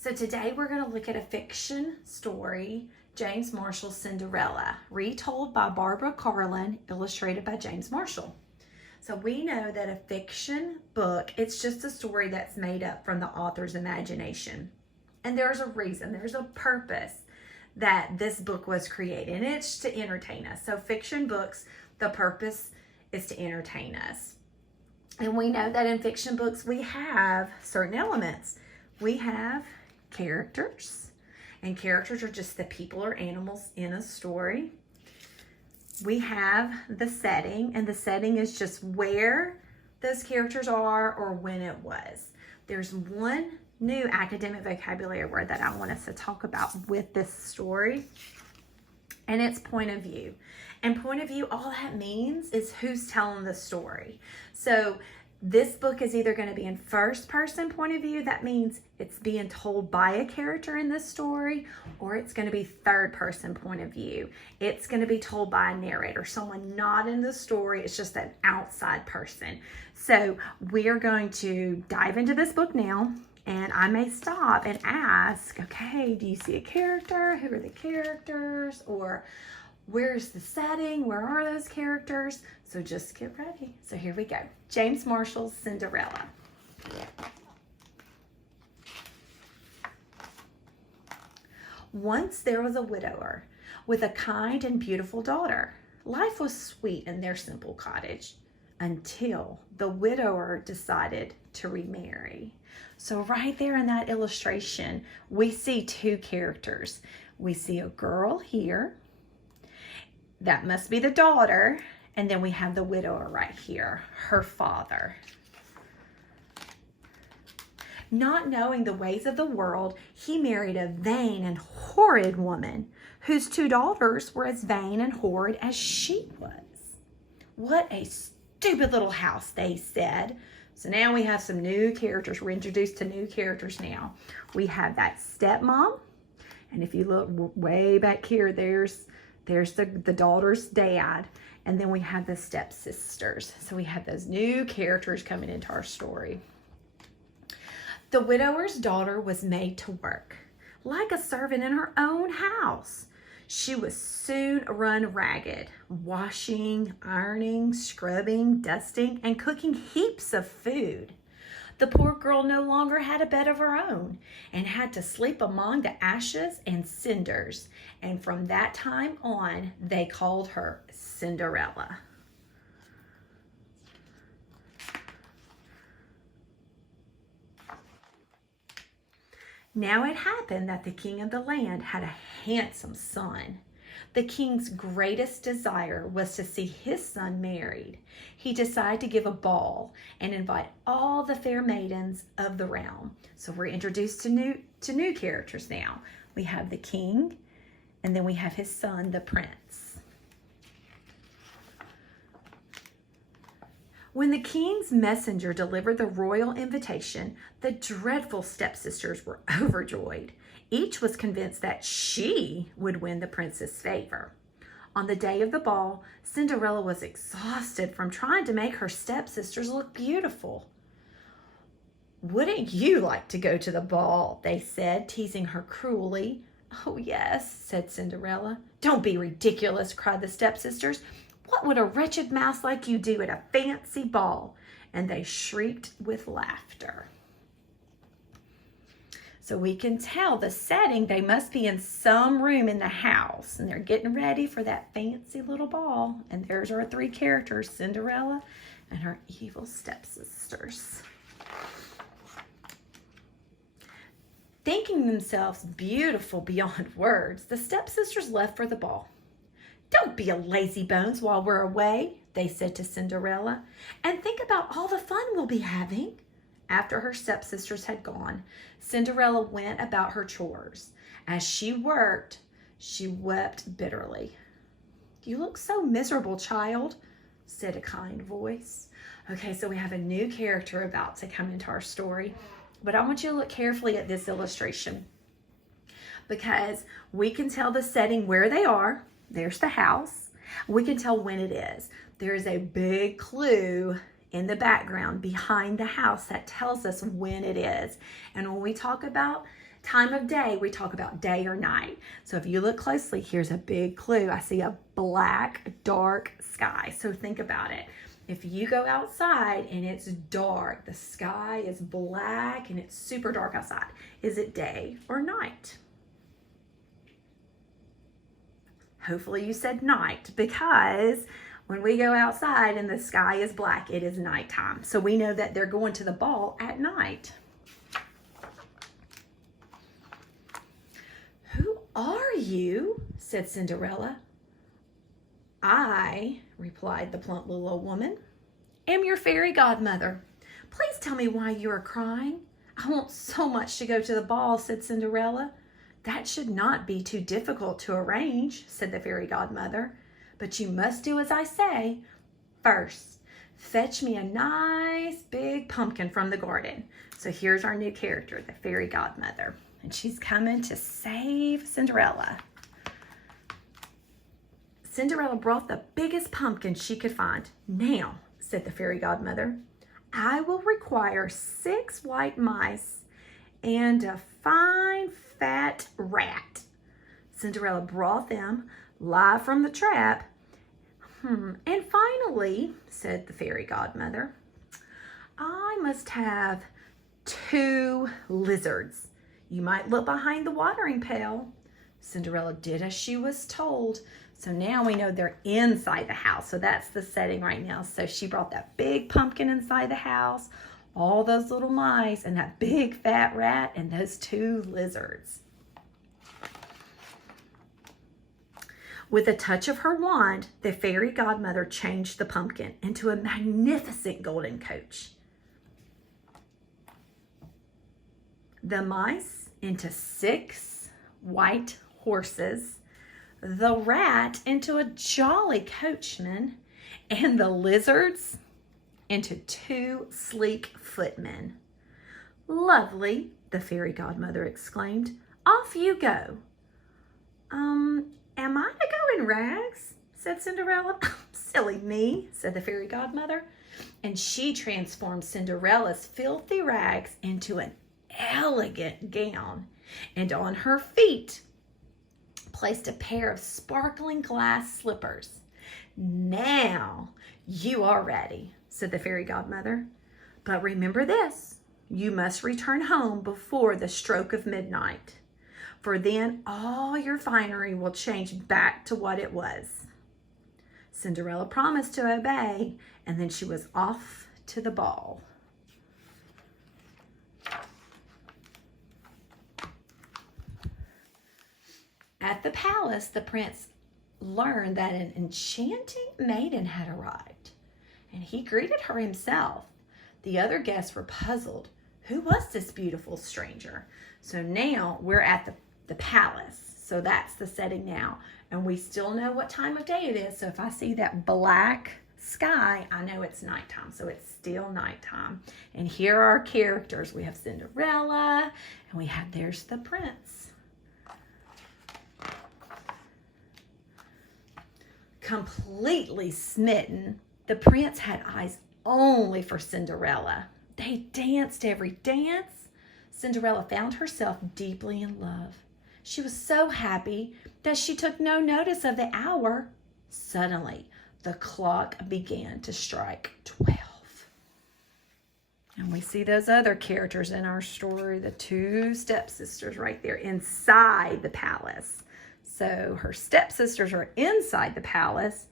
So today we're going to look at a fiction story, James Marshall's Cinderella, retold by Barbara Karlin, illustrated by James Marshall. So we know that a fiction book, it's just a story that's made up from the author's imagination. And there's a reason, there's a purpose that this book was created, and it's to entertain us. So fiction books, the purpose is to entertain us. And we know that in fiction books, we have certain elements. We have characters, and characters are just the people or animals in a story. We have the setting, and the setting is just where those characters are or when it was. There's one new academic vocabulary word that I want us to talk about with this story, and it's point of view. And point of view, all that means is who's telling the story. So this book is either going to be in first person point of view, that means it's being told by a character in this story, or it's going to be third person point of view. It's going to be told by a narrator, someone not in the story, it's just an outside person. So we're going to dive into this book now, and I may stop and ask, okay, do you see a character? Who are the characters? Or where's the setting? Where are those characters? So just get ready. So here we go. James Marshall's Cinderella. Once there was a widower with a kind and beautiful daughter. Life was sweet in their simple cottage until the widower decided to remarry. So right there in that illustration, we see two characters. We see a girl here. That must be the daughter. And then we have the widower right here, her father. Not knowing the ways of the world, he married a vain and horrid woman whose two daughters were as vain and horrid as she was. What a stupid little house, they said. So now we have some new characters. We're introduced to new characters now. We have that stepmom. And if you look way back here, there's the daughter's dad. And then we have the stepsisters. So we have those new characters coming into our story. The widower's daughter was made to work like a servant in her own house. She was soon run ragged, washing, ironing, scrubbing, dusting, and cooking heaps of food. The poor girl no longer had a bed of her own and had to sleep among the ashes and cinders. And from that time on, they called her Cinderella. Now it happened that the king of the land had a handsome son. The king's greatest desire was to see his son married. He decided to give a ball and invite all the fair maidens of the realm. So we're introduced to new characters now. We have the king, and then we have his son, the prince. When the king's messenger delivered the royal invitation, the dreadful stepsisters were overjoyed. Each was convinced that she would win the prince's favor. On the day of the ball, Cinderella was exhausted from trying to make her stepsisters look beautiful. "Wouldn't you like to go to the ball?" they said, teasing her cruelly. "Oh, yes," said Cinderella. "Don't be ridiculous," cried the stepsisters. "What would a wretched mouse like you do at a fancy ball?" And they shrieked with laughter. So we can tell the setting, they must be in some room in the house, and they're getting ready for that fancy little ball. And there's our three characters, Cinderella and her evil stepsisters. Thinking themselves beautiful beyond words, the stepsisters left for the ball. "Don't be a lazy bones while we're away," they said to Cinderella, "and think about all the fun we'll be having." After her stepsisters had gone, Cinderella went about her chores. As she worked, she wept bitterly. "You look so miserable, child," said a kind voice. Okay, so we have a new character about to come into our story, but I want you to look carefully at this illustration because we can tell the setting where they are. There's the house. We can tell when it is. There's a big clue in the background behind the house that tells us when it is. And when we talk about time of day, we talk about day or night. So if you look closely, here's a big clue. I see a black, dark sky. So think about it. If you go outside and it's dark, the sky is black and it's super dark outside, is it day or night? Hopefully you said night, because when we go outside and the sky is black, it is nighttime. So we know that they're going to the ball at night. "Who are you?" said Cinderella. "I," replied the plump little old woman, "am your fairy godmother. Please tell me why you are crying." "I want so much to go to the ball," said Cinderella. "That should not be too difficult to arrange," said the fairy godmother. "But you must do as I say. First, fetch me a nice big pumpkin from the garden." So here's our new character, the fairy godmother. And she's coming to save Cinderella. Cinderella brought the biggest pumpkin she could find. "Now," said the fairy godmother, "I will require 6 white mice and a fine fat rat." Cinderella brought them live from the trap. "And finally," said the fairy godmother, "I must have 2 lizards. You might look behind the watering pail." Cinderella did as she was told. So now we know they're inside the house. So that's the setting right now. So she brought that big pumpkin inside the house, all those little mice, and that big fat rat, and those 2 lizards. With a touch of her wand, the fairy godmother changed the pumpkin into a magnificent golden coach, the mice into 6 white horses, the rat into a jolly coachman, and the lizards into 2 sleek footmen. "Lovely," the fairy godmother exclaimed. "Off you go." Am I to go in rags?" said Cinderella. "Silly me," said the fairy godmother. And she transformed Cinderella's filthy rags into an elegant gown, and on her feet placed a pair of sparkling glass slippers. "Now you are ready," said the fairy godmother. "But remember this, you must return home before the stroke of midnight, for then all your finery will change back to what it was." Cinderella promised to obey, and then she was off to the ball. At the palace, the prince learned that an enchanting maiden had arrived, and he greeted her himself. The other guests were puzzled. Who was this beautiful stranger? So now we're at the palace. So that's the setting now. And we still know what time of day it is. So if I see that black sky, I know it's nighttime. So it's still nighttime. And here are our characters. We have Cinderella, and we have, there's the prince. Completely smitten, the prince had eyes only for Cinderella. They danced every dance. Cinderella found herself deeply in love. She was so happy that she took no notice of the hour. Suddenly, the clock began to strike 12. And we see those other characters in our story, the 2 stepsisters right there inside the palace. So her stepsisters are inside the palace,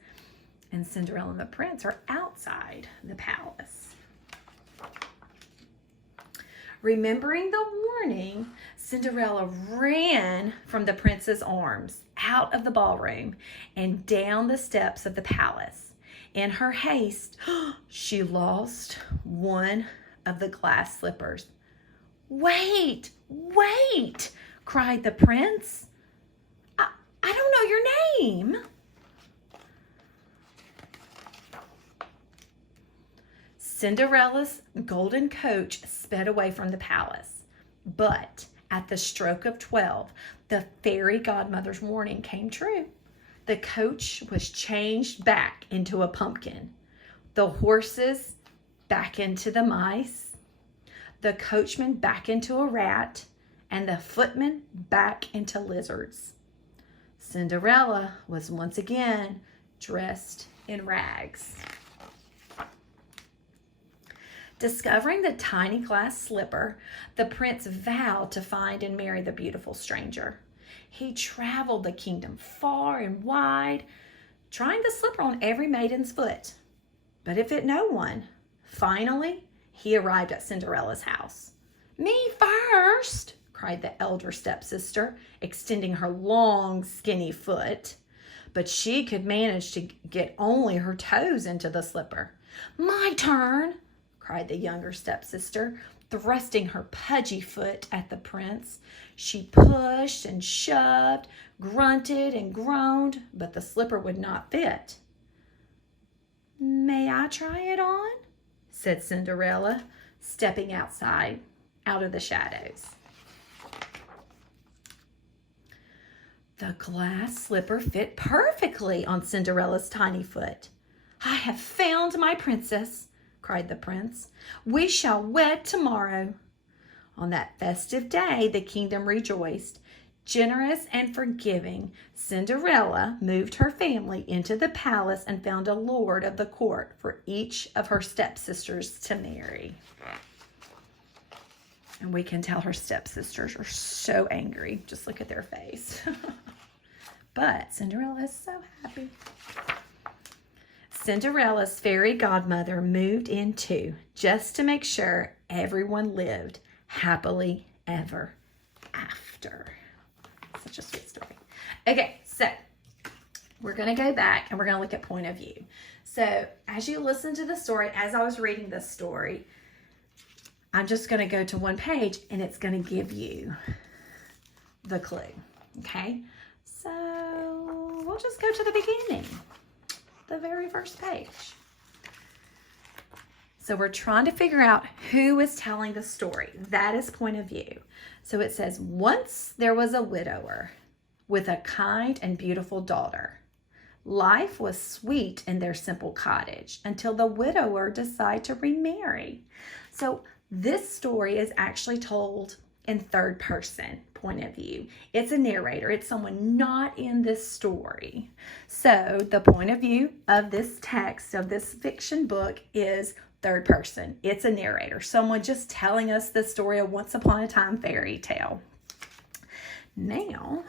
and Cinderella and the prince are outside the palace. Remembering the warning, Cinderella ran from the prince's arms out of the ballroom and down the steps of the palace. In her haste, she lost one of the glass slippers. "Wait, wait," cried the prince. I don't know your name." Cinderella's golden coach sped away from the palace. But at the stroke of 12, the fairy godmother's warning came true. The coach was changed back into a pumpkin. The horses back into the mice, the coachman back into a rat, and the footman back into lizards. Cinderella was once again dressed in rags. Discovering the tiny glass slipper, the prince vowed to find and marry the beautiful stranger. He traveled the kingdom far and wide, trying the slipper on every maiden's foot. But it fit no one. Finally, he arrived at Cinderella's house. "Me first!" cried the elder stepsister, extending her long, skinny foot. But she could manage to get only her toes into the slipper. "My turn!" cried the younger stepsister, thrusting her pudgy foot at the prince. She pushed and shoved, grunted and groaned, but the slipper would not fit. "May I try it on?" said Cinderella, stepping outside, out of the shadows. The glass slipper fit perfectly on Cinderella's tiny foot. "I have found my princess," cried the prince. "We shall wed tomorrow." On that festive day, the kingdom rejoiced. Generous and forgiving, Cinderella moved her family into the palace and found a lord of the court for each of her stepsisters to marry. And we can tell her stepsisters are so angry. Just look at their face. But Cinderella is so happy. Cinderella's fairy godmother moved in too, just to make sure everyone lived happily ever after. Such a sweet story. Okay, so we're going to go back and we're going to look at point of view. So as you listen to the story, as I was reading this story, I'm just going to go to one page and it's going to give you the clue. Okay, so we'll just go to the beginning, the very first page. So we're trying to figure out who is telling the story. That is point of view. So it says, once there was a widower with a kind and beautiful daughter. Life was sweet in their simple cottage until the widower decided to remarry. So this story is actually told in third person point of view. It's a narrator. It's someone not in this story. So the point of view of this text, of this fiction book, is third person. It's a narrator. Someone just telling us the story of once upon a time fairy tale. Now,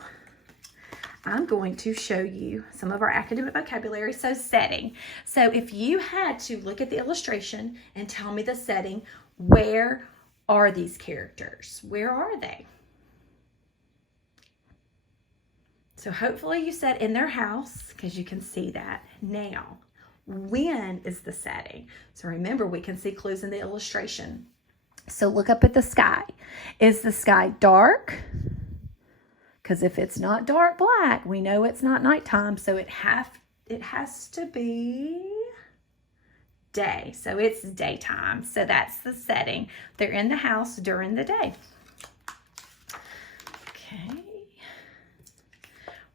I'm going to show you some of our academic vocabulary. So setting. So if you had to look at the illustration and tell me the setting, where are these characters? Where are they? So hopefully you said in their house, because you can see that. Now, when is the setting? So remember, we can see clues in the illustration. So look up at the sky. Is the sky dark? Because if it's not dark black, we know it's not nighttime. So it has to be day. So it's daytime. So that's the setting. They're in the house during the day. Okay.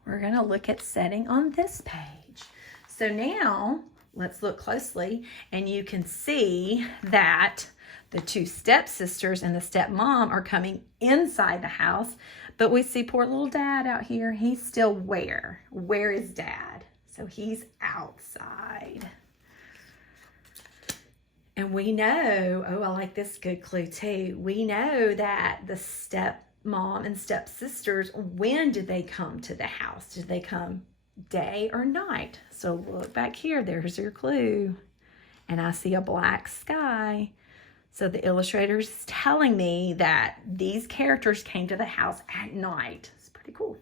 We're going to look at setting on this page. So now let's look closely and you can see that the two stepsisters and the stepmom are coming inside the house, but we see poor little dad out here. He's still where? Where is dad? So he's outside. And we know, oh, I like this good clue too. We know that the stepmom and stepsisters, when did they come to the house? Did they come day or night? So look back here, there's your clue. And I see a black sky. So the illustrator is telling me that these characters came to the house at night. It's pretty cool.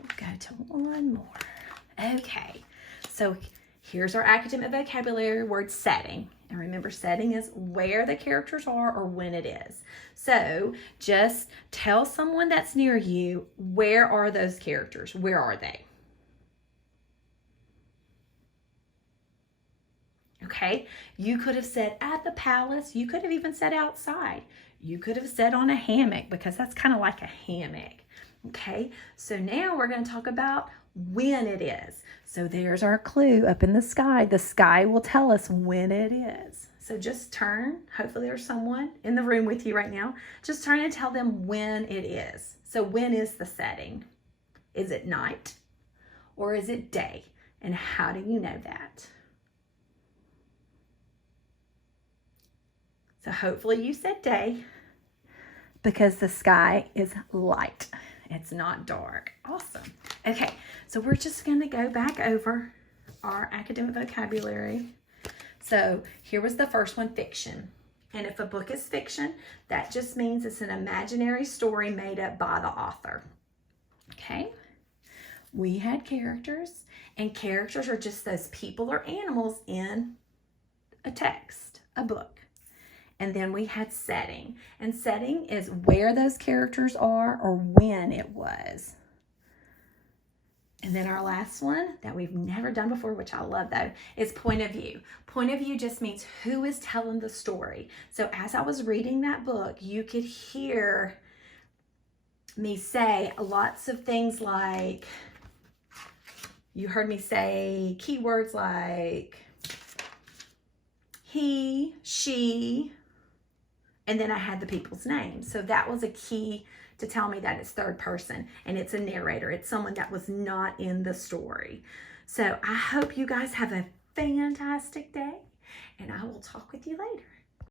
We'll go to one more. Okay, so here's our academic vocabulary word setting. And remember, setting is where the characters are or when it is. So just tell someone that's near you, where are those characters? Where are they? Okay, you could have said at the palace. You could have even said outside. You could have said on a hammock because that's kind of like a hammock. Okay, so now we're going to talk about when it is. So there's our clue up in the sky. The sky will tell us when it is. So just turn. Hopefully there's someone in the room with you right now. Just turn and tell them when it is. So when is the setting? Is it night or is it day? And how do you know that? So hopefully you said day because the sky is light. It's not dark. Awesome. Okay, so we're just going to go back over our academic vocabulary. So here was the first one, fiction. And if a book is fiction, that just means it's an imaginary story made up by the author. Okay? We had characters, and characters are just those people or animals in a text, a book. And then we had setting, and setting is where those characters are or when it was. And then our last one that we've never done before, which I love though, is point of view. Point of view just means who is telling the story. So as I was reading that book, you could hear me say lots of things like, you heard me say keywords like he, she, and then I had the people's names. So that was a key to tell me that it's third person and it's a narrator. It's someone that was not in the story. So I hope you guys have a fantastic day and I will talk with you later.